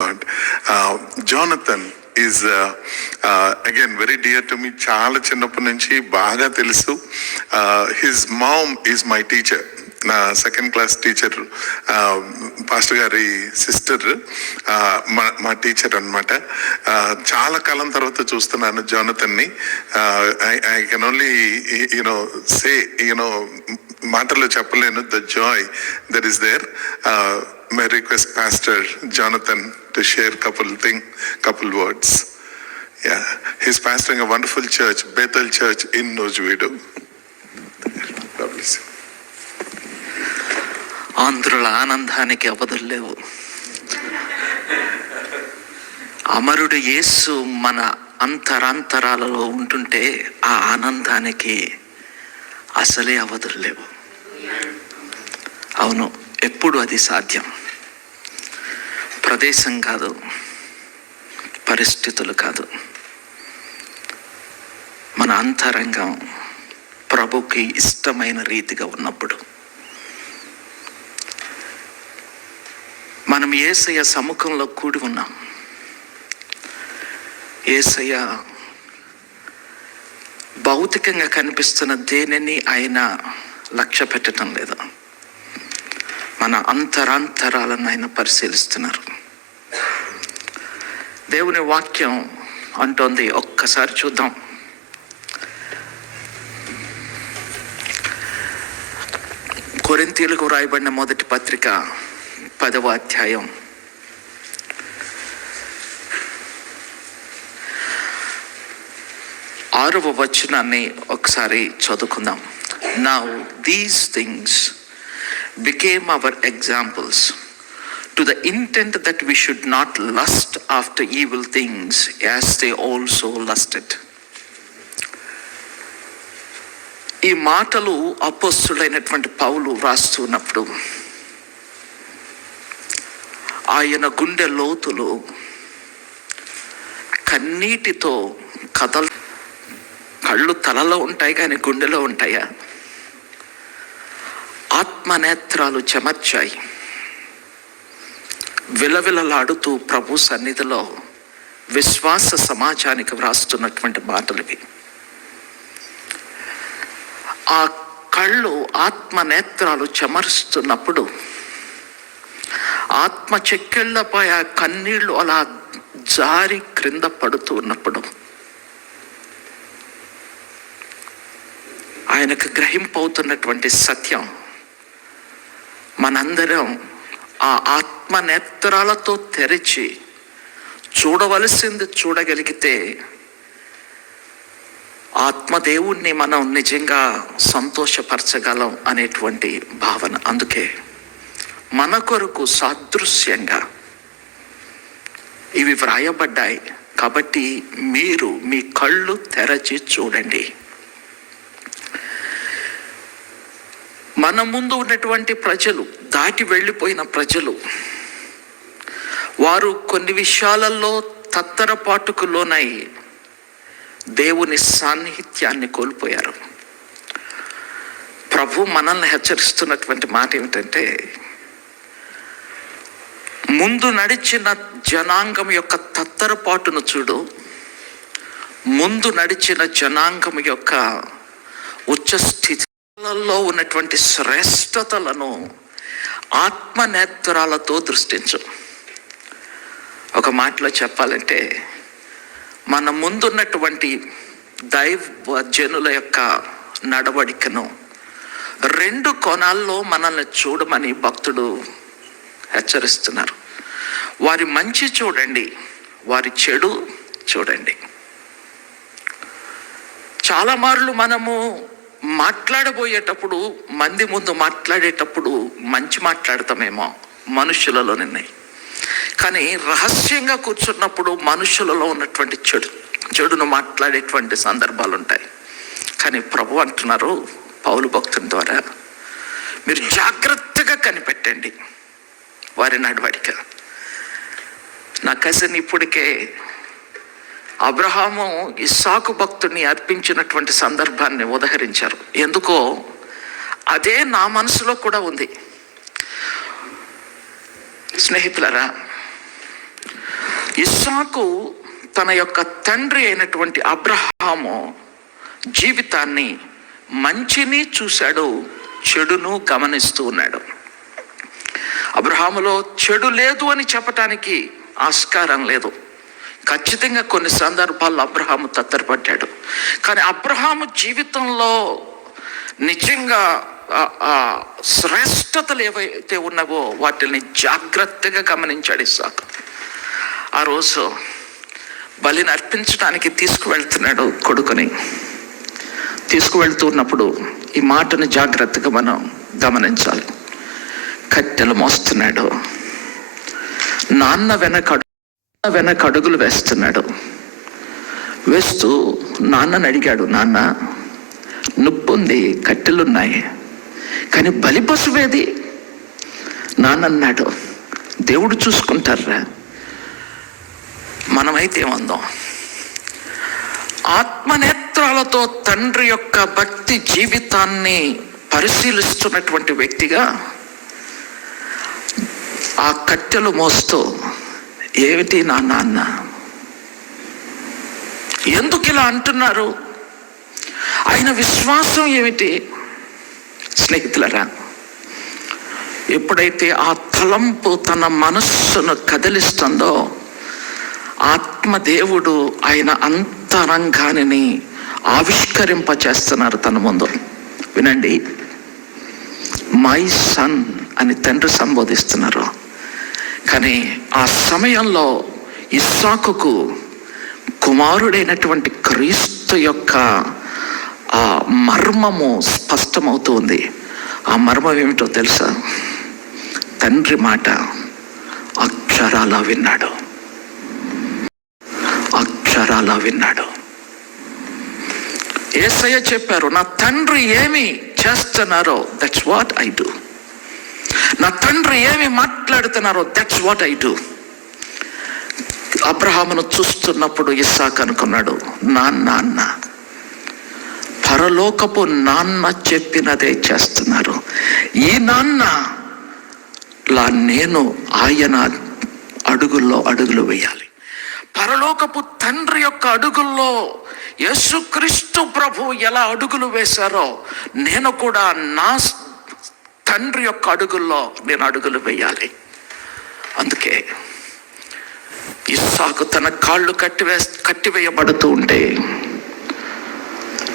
God. Uh, Jonathan is uh, uh, again very dear to me. చాలా చిన్నప్పటి నుంచి బాగా తెలుసు. His mom is my teacher నా సెకండ్ క్లాస్ టీచర్ పాస్టర్ గారి సిస్టర్ uh, మా మా టీచర్ అనమాట uh, చాలా కాలం తర్వాత చూస్తున్నాను జోనతన్ని I can only you know say you know మాటల్లో చెప్పలేను. The joy that is there may request Pastor Jonathan to share couple thing, couple words. Yeah, he's pastoring a wonderful church, Bethel Church in Nojvidu. God bless you. ఆంధ్రుల ఆనందానికి అవధులు లేవు అమరుడు యేసు మన అంతరాంతరాలలో ఉంటుంటే ఆ ఆనందానికి అసలే అవధులు లేవు అవును ఎప్పుడు అది సాధ్యం? ప్రదేశం కాదు పరిస్థితులు కాదు. మన అంతరంగం ప్రభుకి ఇష్టమైన రీతిగా ఉన్నప్పుడు. మనం ఏసయ్య సముఖంలో కూడి ఉన్నాం. ఏసయ్య భౌతికంగా కనిపిస్తున్న దేనిని ఆయన లక్ష్య పెట్టడం లేదు. మన అంతరాంతరాలను ఆయన పరిశీలిస్తున్నారు. దేవుని వాక్యం అంటోంది ఒక్కసారి చూద్దాం. కొరింతీలకు రాయబడిన మొదటి పత్రిక పదవ అధ్యాయం. ఆరవ వచనాన్ని ఒకసారి చదువుకుందాం. Now these things became our examples to the intent that we should not lust after evil things as they also lusted ఈ మాటలు అపస్సుడైనటువంటి పౌలు వ్రాస్తున్నప్పుడు ఆయన గుండె లోతులు కన్నీటితో కథలు కళ్ళు తలలో ఉంటాయి కానీ గుండెలో ఉంటాయా? ఆత్మనేత్రాలు చెమర్చాయి. విలవిలలాడుతూ ప్రభు సన్నిధిలో విశ్వాస సమాజానికి వ్రాస్తున్నటువంటి మాటలివి. ఆ కళ్ళు ఆత్మనేత్రాలు చెమరుస్తున్నప్పుడు ఆత్మ చెక్కిళ్ళపై ఆ కన్నీళ్ళు అలా జారి క్రింద పడుతూ ఉన్నప్పుడు ఆయనకు గ్రహింపవుతున్నటువంటి సత్యం మనందరం ఆ ఆత్మ నేత్రాలతో తెరిచి చూడవలసింది చూడగలిగితే ఆత్మదేవుణ్ణి మనం నిజంగా సంతోషపరచగలం అనేటువంటి భావన. అందుకే మన కొరకు సాదృశ్యంగా ఇవి వ్రాయబడ్డాయి. కాబట్టి మీరు మీ కళ్ళు తెరచి చూడండి. మన ముందు ఉన్నటువంటి ప్రజలు దాటి వెళ్ళిపోయిన ప్రజలు వారు కొన్ని విషయాలలో తత్తరపాటుకు లోనై దేవుని సాన్నిహిత్యాన్ని కోల్పోయారు. ప్రభు మనల్ని హెచ్చరిస్తున్నటువంటి మాట ఏమిటంటే ముందు నడిచిన జనాంగం యొక్క తత్తరపాటును చూడు ముందు నడిచిన జనాంగం యొక్క ఉచ్చస్థితి స్థితిలో ఉన్నటువంటి శ్రేష్టతలను ఆత్మనేత్రాలతో దృష్టించు. ఒక మాటలో చెప్పాలంటే మన ముందున్నటువంటి దైవ జనుల యొక్క నడవడికను రెండు కోణాల్లో మనల్ని చూడమని భక్తుడు హెచ్చరిస్తున్నారు. వారి మంచి చూడండి వారి చెడు చూడండి. చాలా మార్లు మనము మాట్లాడబోయేటప్పుడు మంది ముందు మాట్లాడేటప్పుడు మంచి మాట్లాడతామేమో మనుషులలో నిన్నాయి కానీ రహస్యంగా కూర్చున్నప్పుడు మనుషులలో ఉన్నటువంటి చెడు చెడును మాట్లాడేటువంటి సందర్భాలు ఉంటాయి కానీ ప్రభు అంటున్నారు పౌలు భక్తుని ద్వారా మీరు జాగ్రత్తగా కనిపెట్టండి. వారి నడవడిక. నా కజిన్ ఇప్పటికే అబ్రహాము ఇస్సాకు భక్తుడిని అర్పించినటువంటి సందర్భాన్ని ఉదహరించారు. ఎందుకో అదే నా మనసులో కూడా ఉంది. స్నేహితులరా ఇస్సాకు తన యొక్క తండ్రి అయినటువంటి అబ్రహాము జీవితాన్ని మంచిని చూశాడు చెడును గమనిస్తూ ఉన్నాడు. అబ్రహాములో చెడు లేదు అని చెప్పటానికి ఆస్కారం లేదు. ఖచ్చితంగా కొన్ని సందర్భాల్లో అబ్రహాము తత్తరపడ్డాడు. కానీ అబ్రహాము జీవితంలో నిజంగా ఆ- శ్రేష్టతలు ఏవైతే ఉన్నావో వాటిని జాగ్రత్తగా గమనించాడు ఇసాకు ఆ రోజు బలిని అర్పించడానికి తీసుకువెళ్తున్నాడు కొడుకుని. తీసుకువెళ్తున్నప్పుడు ఈ మాటను జాగ్రత్తగా మనం గమనించాలి. కట్టెలు మోస్తున్నాడు. నాన్న వెనకడు వెనక అడుగులు వేస్తున్నాడు. వేస్తూ నాన్నని అడిగాడు నాన్న నొప్పుంది కట్టెలున్నాయి కానీ బలి పశువేది? నాన్న అన్నాడు దేవుడు చూసుకుంటారా? మనమైతే ఏమందాం? ఆత్మనేత్రాలతో తండ్రి యొక్క భక్తి జీవితాన్ని పరిశీలిస్తున్నటువంటి వ్యక్తిగా ఆ కట్టెలు మోస్తూ ఏమిటి నా నాన్న ఎందుకు ఇలా అంటున్నారు? ఆయన విశ్వాసం ఏమిటి? స్నేహితులరా ఎప్పుడైతే ఆ తలంపు తన మనస్సును కదిలిస్తుందో ఆత్మదేవుడు ఆయన అంతరంగాన్ని ఆవిష్కరింపచేస్తున్నారు తన ముందు. వినండి. మై సన్ అని తండ్రి సంబోధిస్తున్నారు. కానీ ఆ సమయంలో ఇస్సాకుకు కుమారుడైనటువంటి క్రీస్తు యొక్క ఆ మర్మము స్పష్టమవుతుంది. ఆ మర్మం ఏమిటో తెలుసా? తండ్రి మాట అక్షరాలా విన్నాడు. అక్షరాల విన్నాడు. ఏసయ్య చెప్పారు నా తండ్రి ఏమి చేస్తున్నారో దట్స్ వాట్ ఐ డూ నా తండ్రి ఏమి మాట్లాడుతున్నారో దట్స్ వాట్ ఐ డూ అబ్రహామును చూస్తున్నప్పుడు ఇస్సాక్ అనుకున్నాడు నా నాన్న పరలోకపు నాన్న చెప్పినదే చేస్తున్నారు. ఈ నాన్న లా నేను ఆయన అడుగుల్లో అడుగులు వేయాలి. పరలోకపు తండ్రి యొక్క అడుగుల్లో యేసుక్రీస్తు ప్రభు ఎలా అడుగులు వేశారో నేను కూడా నా తండ్రి యొక్క అడుగుల్లో నేను అడుగులు వేయాలి. అందుకే ఇస్సాకు తన కాళ్ళు కట్టివే కట్టివేయబడుతూ ఉంటే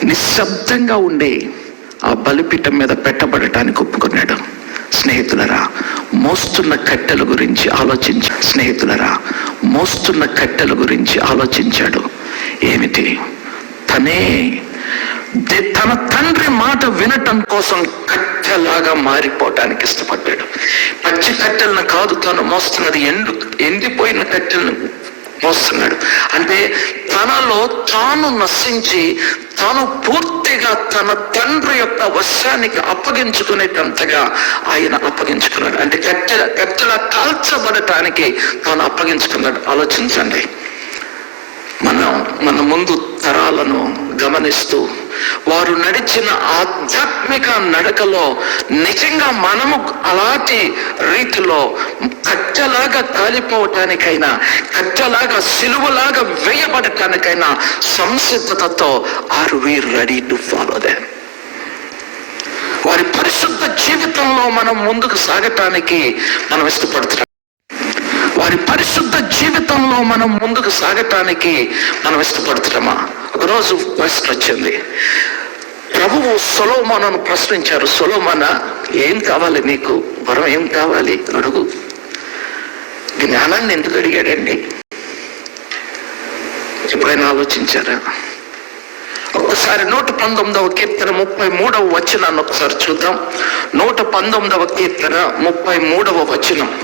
నిశ్శబ్దంగా ఉండి ఆ బలిపీఠం మీద పెట్టబడటానికి ఒప్పుకున్నాడు. స్నేహితులరా మోస్తున్న కట్టెల గురించి ఆలోచించ స్నేహితులరా మోస్తున్న కట్టెల గురించి ఆలోచించాడు. ఏమిటి? తనే తన తండ్రి మాట వినటం కోసం కట్టెలాగా మారిపోవటానికి ఇష్టపడ్డాడు. పచ్చి కట్టెలను కాదు తను మోస్తున్నది ఎండు ఎండిపోయిన కట్టెలను మోస్తున్నాడు. అంటే తనలో తాను నశించి తాను పూర్తిగా తన తండ్రి యొక్క వశానికి అప్పగించుకునేటంతగా ఆయన అప్పగించుకున్నాడు. అంటే కట్టెల కట్టెల కాల్చబడటానికి తాను అప్పగించుకున్నాడు. ఆలోచించండి. మనం మన ముందు తరాలను గమనిస్తూ వారు నడిచిన ఆధ్యాత్మిక నడకలో నిజంగా మనము అలాంటి రీతిలో కచ్చలాగా కాలిపోవటానికైనా కట్టెలాగా సిలువలాగా వేయబడటానికైనా సంసిద్ధతతో are we ready to follow the వారి పరిశుద్ధ జీవితంలో మనం ముందుకు సాగటానికి మనం ఇష్టపడుతున్నాం. మనం ముందుకు సాగటానికి మనం ఇష్టపడుతున్నామా? ఒకరోజు ప్రశ్న వచ్చింది. ప్రభువు సొలోమానను ప్రశ్నించారు. సొలోమాన ఏం కావాలి నీకు? వరం ఏం కావాలి? అడుగు. జ్ఞానాన్ని ఎందుకు అడిగాడండి? ఎప్పుడైనా ఆలోచించారా? ఒకసారి నూట పంతొమ్మిదవ కీర్తన ముప్పై మూడవ వచనాన్ని ఒకసారి చూద్దాం. నూట పంతొమ్మిదవ కీర్తన ముప్పై మూడవ వచనం.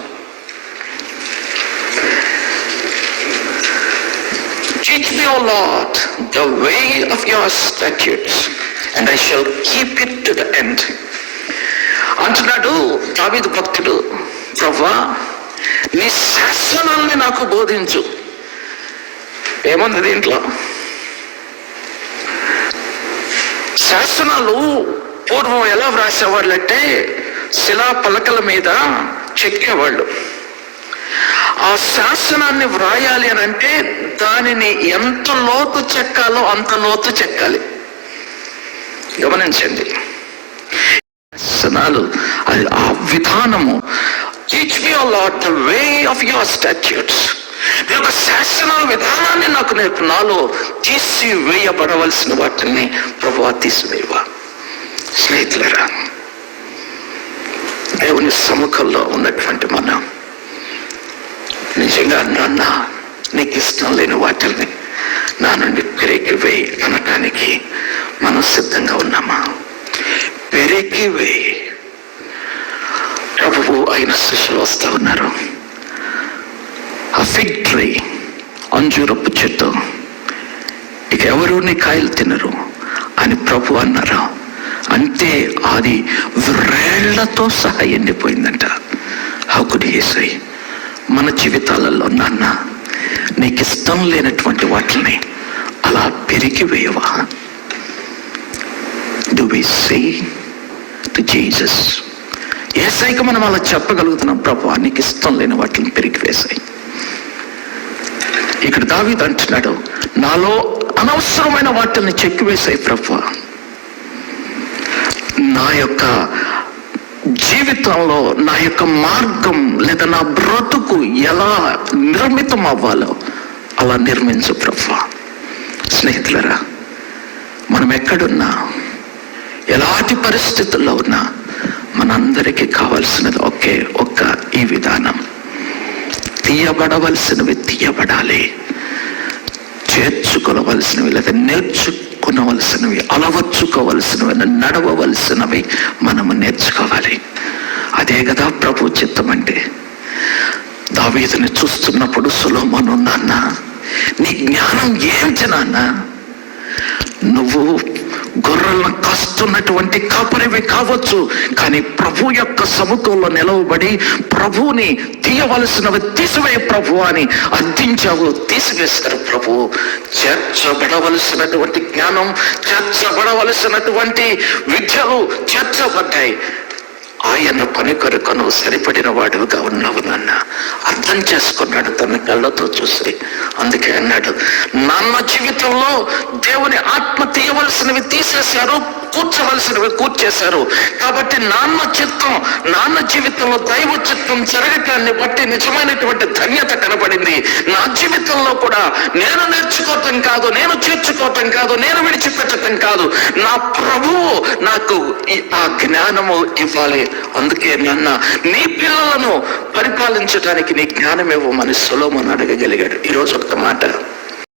O Lord, the way of your statutes, and I shall keep it to the end. అంటున్నాడు దావీదు భక్తుడు ప్రభా నీ శాసనాల్ని నాకు బోధించు. ఏముంది దీంట్లో? శాసనాలు పూర్వం ఎలా వ్రాసేవాళ్ళంటే శిలా పలకల మీద చెక్కేవాళ్ళు. ఆ శాసనాన్ని వ్రాయాలి అని అంటే దానిని ఎంత లోతు చెక్కాలో అంత లోతు చెక్కాలి. గమనించండి. శాసనాలు అది ఆ విధానము. Teach me lord the way of your statutes మీ యొక్క శాసనాల విధానాన్ని నాకు నేర్పు. నాలో తీసి వేయబడవలసిన వాటిని ప్రభు తీసివేయవా? స్నేహితులరా దేవుని సముఖంలో ఉన్నటువంటి మనం నిజంగా నాన్న నీకు ఇష్టం లేని వాటిని నా నుండి పెరిగి వేయి అనటానికి మనం సిద్ధంగా ఉన్నామా? పెరిగి వేయి. ప్రభువు ఆయన శిష్యులు వస్తూ ఉన్నారు. ఆ ఫిగ్ ట్రీ అంజూరపు చెట్టు. ఇక ఎవరు నీ కాయలు తినరు? అని ప్రభు అన్నారు? అంతే అది వ్రేళ్ళతో సహా ఎండిపోయిందంట. హౌ కుడ్ సై మన జీవితాలలో నాన్న నీకు ఇష్టం లేనటువంటి వాటిని అలా పెరిగి వేయవా? Do we say to Jesus ఏసైకి మనం అలా చెప్పగలుగుతున్నాం ప్రభు నీకు ఇష్టం లేని వాటిని పెరిగివేశాయి ఇక్కడ దావీద్ అంటున్నాడు నాలో అనవసరమైన వాటిని చెక్కివేశాయి ప్రభు. నా యొక్క జీవితంలో నా యొక్క మార్గం లేదా నా బ్రతుకు ఎలా నిర్మితం అవ్వాలో అలా నిర్మించు ప్రభు. స్నేహితులరా మనం ఎక్కడున్నా ఎలాంటి పరిస్థితుల్లో ఉన్నా మనందరికీ కావాల్సినది ఒకే ఒక్క ఈ విధానం. తీయబడవలసినవి తీయబడాలి. చేర్చుకోవలసినవి లేదా నేర్చుకునవలసినవి అలవర్చుకోవలసినవి నడవవలసినవి మనము నేర్చుకోవాలి. అదే కదా ప్రభు చిత్తం అంటే దావీదుని చూస్తున్నప్పుడు సులోమను నాన్న నీ జ్ఞానం ఏంటి నాన్న? నువ్వు గొర్రెలను కాస్తున్నటువంటి కాపరివి కావచ్చు కానీ ప్రభు యొక్క సముఖంలో నిలవబడి ప్రభువుని తీయవలసినవి తీసివే ప్రభు అని అర్థించావు తీసివేస్తారు ప్రభు. చేర్చబడవలసినటువంటి జ్ఞానం చేర్చబడవలసినటువంటి విద్యలు చేర్చబడ్డాయి. ఆయన పని కొరకు నువ్వు సరిపడిన వాడివిగా ఉన్నావు నాన్న. అర్థం చేసుకున్నాడు తన కళ్ళతో చూసి. అందుకే అన్నాడు నాన్న జీవితంలో దేవుని ఆత్మ తీయవలసినవి తీసేశారు. కూర్చవలసినవి కూర్చేశారు. కాబట్టి నాన్న చిత్తం నాన్న జీవితంలో దైవ చిత్తం జరగటాన్ని బట్టి నిజమైనటువంటి ధన్యత కనబడింది. నా జీవితంలో కూడా నేను నేర్చుకోవటం కాదు నేను చేర్చుకోవటం కాదు నేను విడిచిపెట్టడం కాదు. నా ప్రభువు నాకు ఆ జ్ఞానము ఇవ్వాలి. అందుకే నాన్న నీ పిల్లలను పరిపాలించడానికి నీ జ్ఞానం ఇవ్వమని సులోమని అడగగలిగాడు. ఈరోజు ఒక మాట.